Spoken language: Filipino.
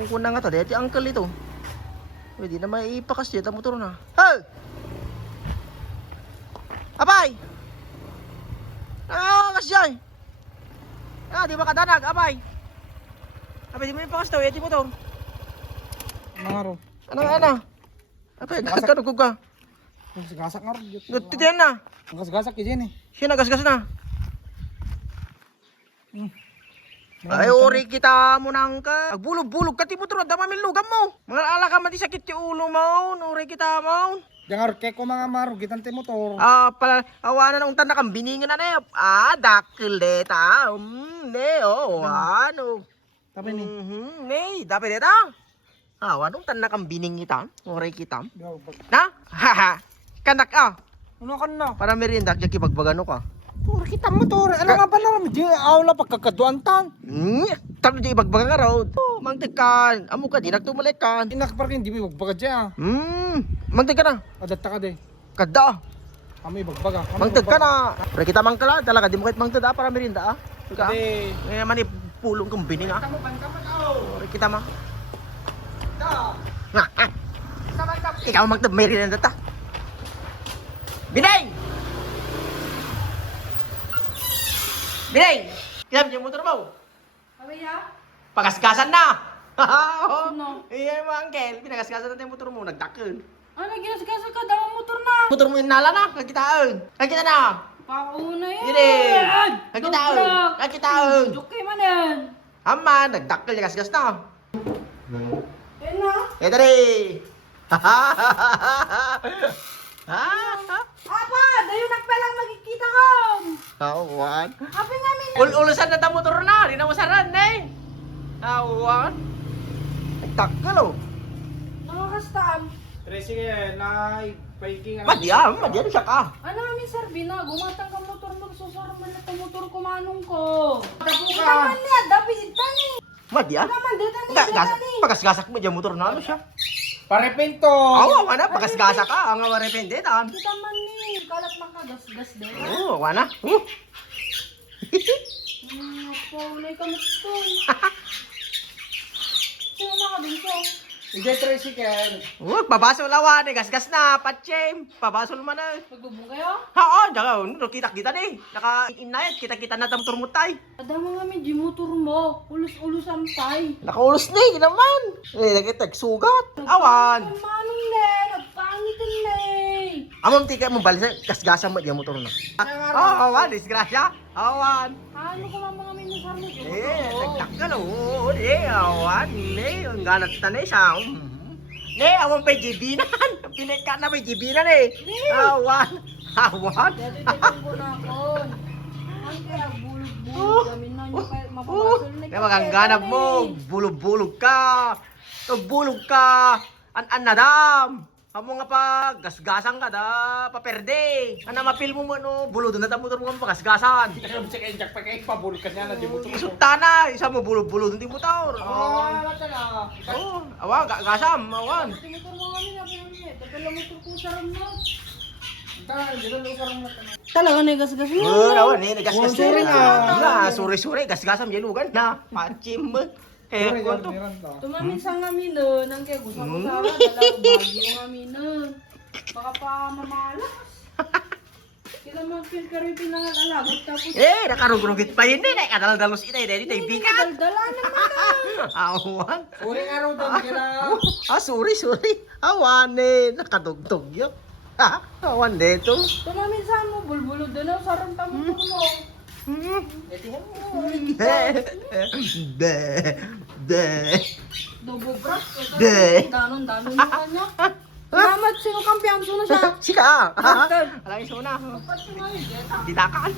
Kukuna nga ta, dati uncle ito. Pwede na maipakas dyan, ta motor na. Hey! Abay! Nangangakas dyan! Ah, di ba kadanag, abay? Abay, di mo ipakas daw, iti motor. Nangaro. Ano? Abay, nagkanugog ka. Gasak nga rin. Nagtitiyan na. Gasak yan eh. Siya nagasgas na. Ay, ori kita mo nang ka. Agbulog-bulog ka, ti motor, dama lugam mo. Mga ala ka man, di sakit yung ulo mo. Ori kita mo. Jangar keko mga marugitan ti motor. Ah, pala, awanan ng tanak ang biningan na na. Ah, dakil deta. Ne, oh, ano. Tapi ni. Ne, dapat deta. Awan ng tanak ang bining kita. Ori kita. Gawag. Na? Haha. Kanak ah. Ano ka na? Para merinda, kaya kibagbagano ka. Tur kita motor. Ano nga pala di awla pagkakaduan tan. Talo di ibagbaga nga raw. Oh, mangtekan. Amo ka, di nagtumalikan. Inak parking di mi magbaga dya. Mangtekan na. Adatta ka de. Kada. Kami magbaga. Mangteg ka na. Pero kita mangkala, talaga di mo kahit mangteg para merinda ah. Ika. Ade. Ngayon man pulong kong bining ah. Kamu ban kamu aw. Kita ma. Da. Ikaw mangteg merinda ta. Binay! Binay! Kinam yung motor mo. Abi ya? Pagasgasan na! Sino? Iya mo angkel, pinagasgasan natin yung motor mo, nagdakil. Ano ginasgasa ka? Dama motor na. Motor mo yung nala na, kagitaan. Kagita na! Pauna yan. Hindi! Kagitaan! Kagitaan! Joke man yan. Ama, nagdakil, nagasgas na. Yan na. Ito rin! Apa, dayo nagpalang magkikita ko. Awan. Abi nga min. Ulusan na ta motor na, di na masaran eh. Awan. Nagdakil oh. Nakakastaan. Tracy kaya na biking. Madyan siya ka. Ano amin Sarbina, gumatang ka motor mo, susara man na motor ko manong ko. Tapo Ito ka. man niya, dapat itani. Madyan? Naman, dito ni. Pagasgasak mo dyan motor na ano siya. Parepento. Oo, wana, pagasgasa ka, ang marependetan. Kita man ni, kalat man ka, gas-gas din. Oo, wana. Paunay ka mo Sino mga dito? Ije Tracy kaya. Babasol lawan, gasgas na, patsim. Babasol man na. Magbubong kayo? Oo, kita-kita ni. Naka-inayat, kita-kita na tam turmutay. Adama nga may motor mo. Ulus-ulus ang tay. Nakaulos ni, naman. Nakitag sugat. Awan. Manong ne, nagpangitin ne. Amam tika mo balisa, gasgasan mo diyan motor na. Awan, disgrasya. Awan. Ano ka lang mga minusar mo? Nagtakal oh. Awan. Ang ganat tanay siya. Awan pa jibinan. Pineka na pa jibinan eh. Awan. Dati ko na ako. Ang kaya bulog-bulog. Gamin na nyo kayo mapapasol na Kaya magangganap mo. Bulog-bulog ka. Bulog ka. An nadam. Amo nga pa, gasgasan ka da, paperde. Ano mapil mo no, bulod na tamo mo pagasgasan. Kita ka check jack pa kay pabul ka niya na di motor. Sultana, isa mo bulod-bulod hindi mo taor. Ah, tala. Oh, awan, gasam, awan. Ito motor mo kami na pinamit. Dagala motor ko sa ram mo. Dahil dito lang sarang na. Talaga na gas-gas mo. Awan, gasgas Suri na. Suri-suri, gasgasam yelugan na. Pachim. Eh, ko to. Tumamin sa ngamin nun. Ang kaya gusto ko sa dalaw bagyo ngamin nun. Baka pa mamalas. Kita mo pero yung pinangalagot tapos. Nakarugurugit pa yun eh. Kadal-dalos ina, hindi tayo bigat. Dala naman. Awan. Uri nga raw doon kila. Suri. Awan nakadugtog yun. Awan dito. Tumamin sa mo, bulbulo doon ang sarang tamo mo. Dobo bras. Danon mo kanya. Salamat, sino kampiyanso na siya? Sika. Bakit? Alay suna. Ba't nga yun? Ditakan.